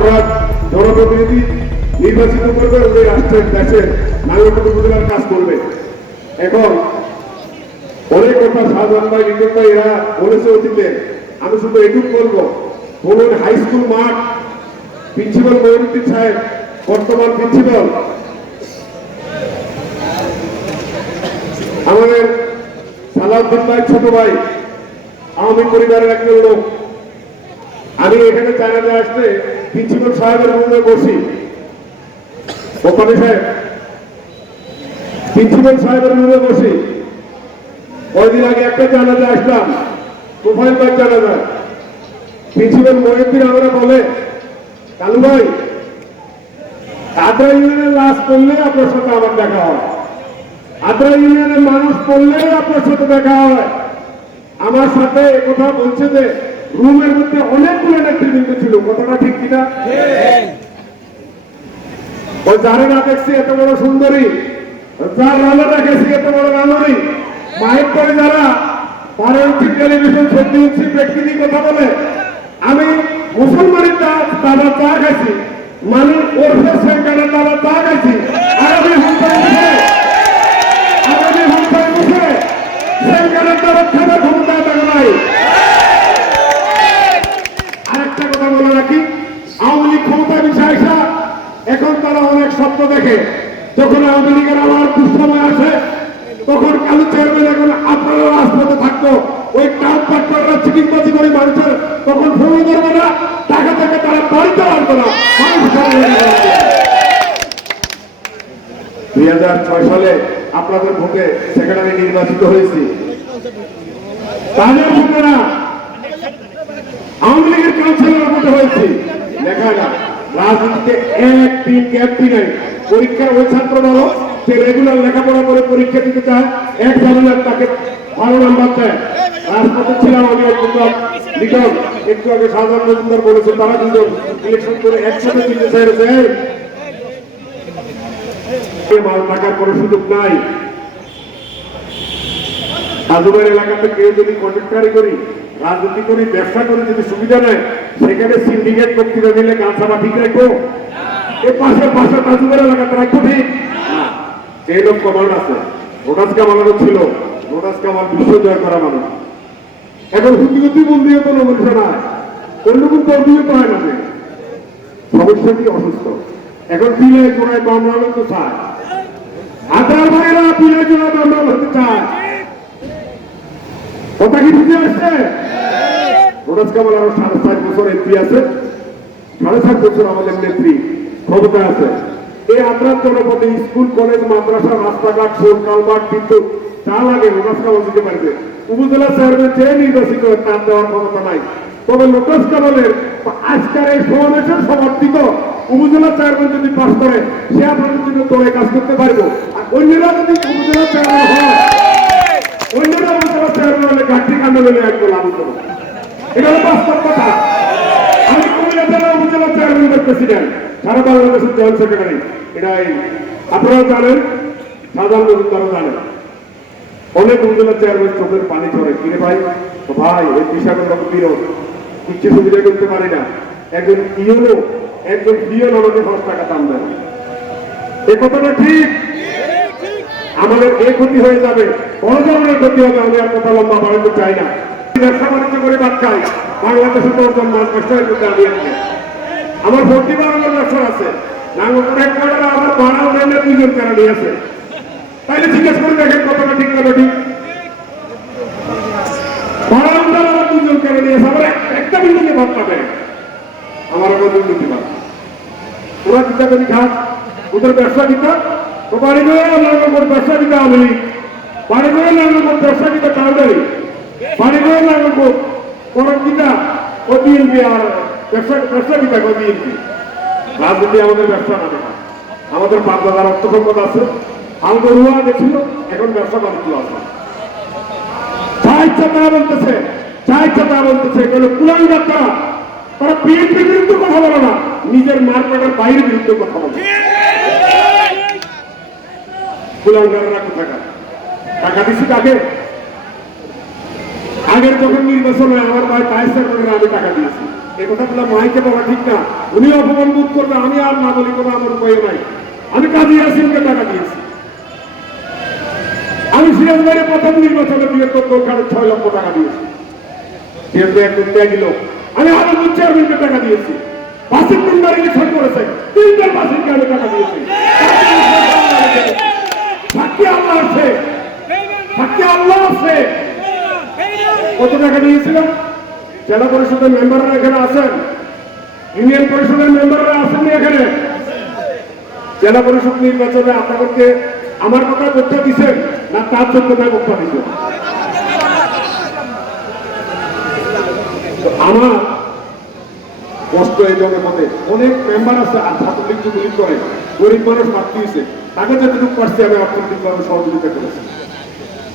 আপনারা জনপ্রতিনিধি নির্বাচিত করবে ওই রাষ্ট্রের, দেশের নাগরিক উপজেলার কাজ করবে। এখন অনেক কথা সাধারণ ভাই বিদ্যুৎ ভাই এরা বলেছে অতীতে। আমি শুধু এটুক বলব বলুন হাই স্কুল মাঠ, প্রিন্সিপাল মহিনুদ্দিন সাহেব, বর্তমান প্রিন্সিপাল। আমাদের সালাউদ্দিন ভাই ছোট ভাই, আওয়ামী পরিবারের একজন লোক। আমি এখানে চায়নাতে আসতে প্রিন্সিপাল সাহেবের রুমে বসি। সাহেব, প্রিন্সিপাল সাহেবের রুমে বসি। কয়দিন আগে একটা জানাজা আসলাম, প্রোফাইল কার্ড জানাজা প্রিন্সিপাল মহিউদ্দিন আমরা বলে, কালু ভাই, আদ্রা ইউনিয়নের লাশ পড়লে আপনার সাথে আমার দেখা হয়। আদ্রা ইউনিয়নের মানুষ পড়লে আপনার সাথে দেখা হয়। আমার সাথে কথা বলছে যে রুমের মধ্যে অনেকগুলো নেতৃবৃন্দ ছিল কথাটা ঠিক কিনা? ওই যারে না দেখছি এত বড় সুন্দরী। যার রান্না দেখেছি এত বড় রান্নারি মায়ের পরে যারা টেলিভিশন সত্যি হচ্ছে ব্যক্তি নিয়ে কথা বলে। আমি মুসলমানের দাদা চা খাইছি। মানে ওরফে সেন্টারের দাদা চা খাইছি। আগামী ঘন্টায় বসে। আগামী ঘন্টায় বসে। দাদা খাবার ক্ষমতা দেখা নাই আরেকটা কথা বলে রাখি আওয়ামী লীগ ক্ষমতায় বিষয় আসা এখন তারা অনেক স্বপ্ন দেখে যখন আওয়ামী লীগের আবার দুঃসময় আসে, তখন কালু চেয়ারম্যান এখন আপনারা রাজপথে থাকতো। ওই টাউন পাট্টাররা চিকিৎসাজি করে মানুষের, তখন ফোন করবে না টাকা থেকে তারা বাড়িতে আসবে না। দুই হাজার ছয় সালে আপনাদের ভোটে সেক্রেটারি নির্বাচিত হয়েছি। তাদের ভোটে না আওয়ামী লীগের কাউন্সিলর মতো হয়েছে। লেখা না। রাজনীতিতে এক দিন গ্যাপ নাই। পরীক্ষা, ওই ছাত্র বলো, যে রেগুলার লেখাপড়া করে পরীক্ষা দিতে চায়, এক জানুয়ার তাকে ভালো নাম্বার দেয়। রাজপথে ছিলাম আমি একদম লিটন একটু আগে সাধারণ মজুমদার বলেছে, তারা দুজন ইলেকশন করে একসাথে চাইছে। মাল সুযোগ নাই। এলাকাতে কেউ যদি কন্ট্রাক্টারি করি রাজনীতি করি, ব্যবসা করি, যদি সুবিধা নেয় সেখানে সিন্ডিকেট বক্তৃতা দিলে কাঁচাবা ঠিক রাখব। এ পাশে পাশে তাজুবের এলাকাতে রাখব ঠিক। সেই লোক কমান্ড আছে রোডাস কামালেরও ছিল রোডাস কামাল বিশ্ব জয় করা মানুষ। এখন হুতি হুতি বন্দিও তো নমনীয় না। অন্যরকম কর্মীও হয় না। সমস্যাটি অসুস্থ? এখন বিলে জোড়ায় বামরানো তো চায়। আধার ভাইরা বিলে জোড়ায় বামরান হতে চায়। কথা কি বুঝে আসছে? রোডাস কামাল আরও সাড়ে সাত বছর এমপি আছে। সাড়ে সাত বছর আমাদের নেত্রী ক্ষমতা আছে। এই জনপদে স্কুল, কলেজ, মাদ্রাসা, রাস্তাঘাট বিদ্যুৎ, যা লাগে কামাল দিতে পারবে। উপজেলা চেয়ারম্যান যে নির্বাচিত তার দেওয়ার ক্ষমতা নাই। তবে কামালের আজকের এই সমাবেশের উপজেলা চেয়ারম্যান যদি পাশ করে, সে আপনাদের জন্য কাজ করতে পারব। আর অন্যরা যদি উপজেলা চেয়ারম্যান হয়, অন্যরা উপজেলা চেয়ারম্যান হলে ঘাটতি কাণ্ড হলে একদম। এটা হলো বাস্তব কথা। আমি কুমিল্লা জেলা উপজেলা প্রেসিডেন্ট সারা বাংলাদেশের জয়েন্ট সেক্রেটারি। এটা এই আপনারাও জানেন, সাধারণ জানেন। অনেক উপজেলা চেয়ারম্যান চোখের পানি কিরে ভাই? ভাই, এই বিরোধ। কিচ্ছু সুবিধা করতে পারি না। একজন একজন পিওন আমাকে দশ টাকা দাম দেয়। এ কথাটা ঠিক? আমাদের এ ক্ষতি হয়ে যাবে। বড় ধরনের ক্ষতি হবে আমি আর কথা লম্বা বাড়াতে চাই না। ব্যবসা বাণিজ্য করে খাই। বাংলাদেশে দশজন মাস ব্যবসায়ের মধ্যে আমি একজন। আমার ভর্তি বাড়ানোর ব্যবসা আছে। নাঙ্গপুর এক কাটারা আমার ভাড়া উড়াইলে দুজন কেরানি আছে তাইলে জিজ্ঞেস করে দেখেন কতটা ঠিক কত ঠিক আমার দুজন কেরানি আছে আমার পাবে। আমার ব্যবসা তো বাড়ি নাঙ্গপুর ব্যবসা দিতে আমি। বাড়ি গিয়ে ব্যবসা কাউদারি বাড়ি গিয়ে নাঙ্গপুর পরের দিতা ও বিএনপি আর ব্যবসা ব্যবসা দিতা ও বিএনপি রাজনীতি আমাদের ব্যবসা না আমাদের বাগদাদার অর্থ সম্পদ আছে হাল গেছিল এখন ব্যবসা বাণিজ্য আছে যা ইচ্ছা তা বলতেছে যা ইচ্ছা তা বলতেছে এগুলো কুলাঙ্গার তারা তারা বিএনপির বিরুদ্ধে কথা বলে না নিজের মার্কেটের বাইরের বিরুদ্ধে কথা বলে কুলাঙ্গাররা কোথাকার টাকা দিছি কাকে আগের যখন নির্বাচন আমার ভাই তাইসার করে আমি টাকা দিয়েছি। এই কথাগুলো মাইকে বলা ঠিক না। উনি অপমান বোধ করবে, আমি আর না বলি কোনো আমার উপায় নাই। আমি কাজী আসিমকে টাকা দিয়েছি। আমি সিরাজ প্রথম নির্বাচনে বৃহত্তর দোকানে ছয় লক্ষ টাকা দিয়েছি। সিরাজ একজন ত্যাগী লোক। আমি আরও দু চেয়ারম্যানকে টাকা দিয়েছি। বাসিক কুন্ডার ইলেকশন করেছে। তিনজন বাসিককে আমি টাকা দিয়েছি। কত টাকা দিয়েছিলাম জেলা পরিষদের মেম্বাররা এখানে আছেন। ইউনিয়ন পরিষদের মেম্বাররা এখানে। জেলা পরিষদ নির্বাচনে আপনাদেরকে আমার কথা দিচ্ছেন, না তার যোগ্যতায় দিচ্ছেন। আমার কষ্ট এই মধ্যে। অনেক মেম্বার আছে ছাত্রলীগ করে। গরিব মানুষ প্রার্থী হয়েছে তাকে যতটুকু পারছি আমি অর্থনৈতিকভাবে সহযোগিতা করেছি।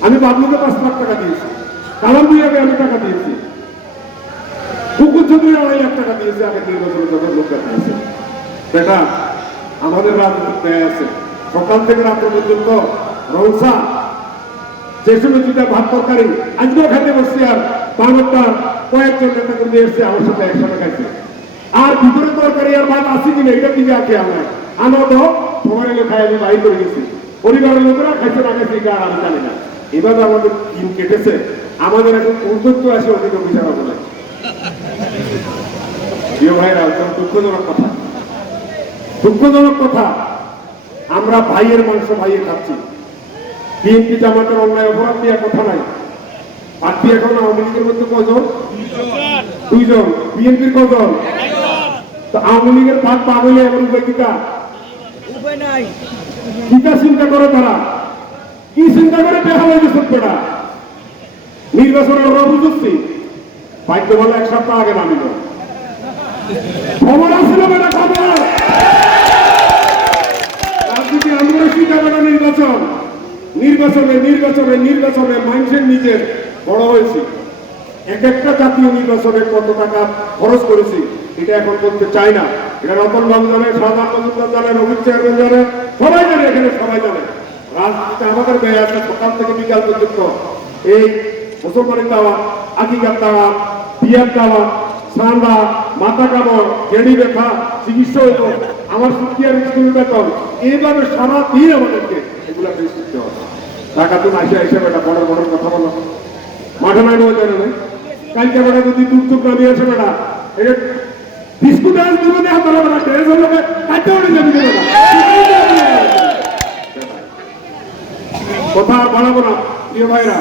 আমি বাবলুকে পাঁচ লাখ টাকা দিয়েছি। কালাম দুইয়াকে আমি টাকা দিয়েছি। কুকুর চৌধুরী আড়াই লাখ টাকা দিয়েছে, আগে নির্বাচনে যখন লোকটা দিয়েছে। বেটা আমাদের রাজনৈতিক ন্যায় আছে। সকাল থেকে রাত্র পর্যন্ত রৌসা যে সময় যেটা ভাত তরকারি আজকেও খেতে বসছি আর বাংলার কয়েকজন নেতা কর্মী এসছে আমার সাথে একসাথে খাইছে আর ভিতরে তরকারি আর ভাত আছে কিনা, এটা দিকে আছে আমরা আমরা তো সবাই খাই আমি বাড়ি করে গেছি। পরিবারের লোকেরা খাইছে না খাইছে এটা আর আমি জানি না। এভাবে আমাদের দিন কেটেছে। আমাদের এখন উদ্যোক্ত আছে অধিক বিচার বলে প্রিয় ভাইরা দুঃখজনক কথা। দুঃখজনক কথা আমরা ভাইয়ের মাংস ভাইয়ে খাচ্ছি। বিএনপি জামাতের অন্যায় অপরাধ নিয়ে কথা নাই। প্রার্থী এখন আওয়ামী লীগের মধ্যে কজন? দুইজন। বিএনপির কজন? তো আওয়ামী লীগের ভাগ পাগলে এমন উপায় কিতা? কিতা চিন্তা করে তারা? কি চিন্তা করে বেহাল হয়ে গেছে বেটা নির্বাচনের ওরা বুঝছি ভাগ্য বলে এক সপ্তাহ আগে নামিল। খবর আসছিল খবর নির্বাচন। মানুষের নিজের বড় এক একটা জাতীয় খরচ করেছি, এটা এখন বলতে চাই না। জানে জানে সবাই জানে সবাই জানে। আমাদের সকাল থেকে বিকাল পর্যন্ত। এই মুসলমানের দাওয়া, আকিকার দাওয়া, বিয়ার দাওয়া সান্দা মাথা কামড়, গেড়ি ব্যথা, চিকিৎসা হইব আমার সুখিয়ার স্কুল বেতন। এইভাবে সারা দিন আমাদেরকে এগুলা ফেস করতে হবে। টাকা তো আসে এসে বেটা, বড় বড় কথা বলো। মাঠে নাই নয় জানে না কালকে বেটা যদি দুধ টুক নামি আসে বেটা এটা বিস্কুট কথা আর না, প্রিয় ভাইরা।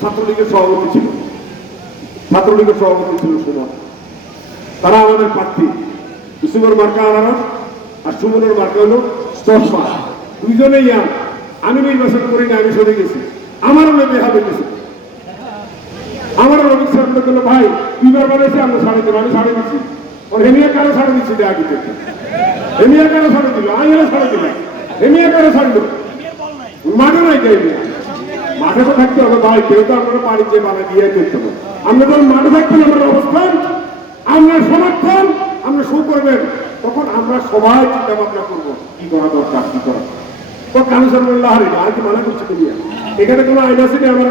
ছাত্রলীগের সভাপতি ছিল। ছাত্রলীগের সভাপতি ছিল সুমন। তারা আমাদের প্রার্থী। ইউসুফের মার্কা আনারস আর সুমনের মার্কা হলো চশমা। দুইজনেই ইয়াং। আমি নির্বাচন করি না, আমি সরে গেছি। আমারও নেবে হবে গেছে। আমারও রবি সাহেব বলল ভাই, দুইবার বানাইছে আমরা সাড়ে দিন আমি সাড়ে দিচ্ছি ওর হেমিয়া কারও সাড়ে দিচ্ছি যে আগে হেমিয়া কারও সাড়ে দিল? আমি সাড়ে দিলাম। হেমিয়া কারও সাড়ে দিল মাঠে নাই যাই মাঠে থাকতে হবে ভাই কেউ তো আমরা বাড়ি যে বানা দিয়ে করতে হবে আমরা যখন মাঠে থাকবেন আমাদের অবস্থান, আমরা সমর্থন, আমরা শো করবেন। তখন আমরা সবাই চিন্তা ভাবনা করব, কি করা দরকার, কি করা মানা আমার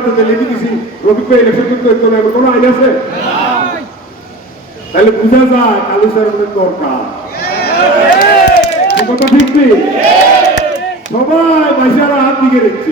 তাহলে বুঝা যায় দরকার। সবাই বাইশারা হাত দিকে রেখছে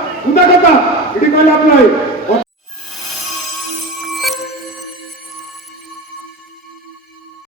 उद्या करता. हे काय आपलं आहे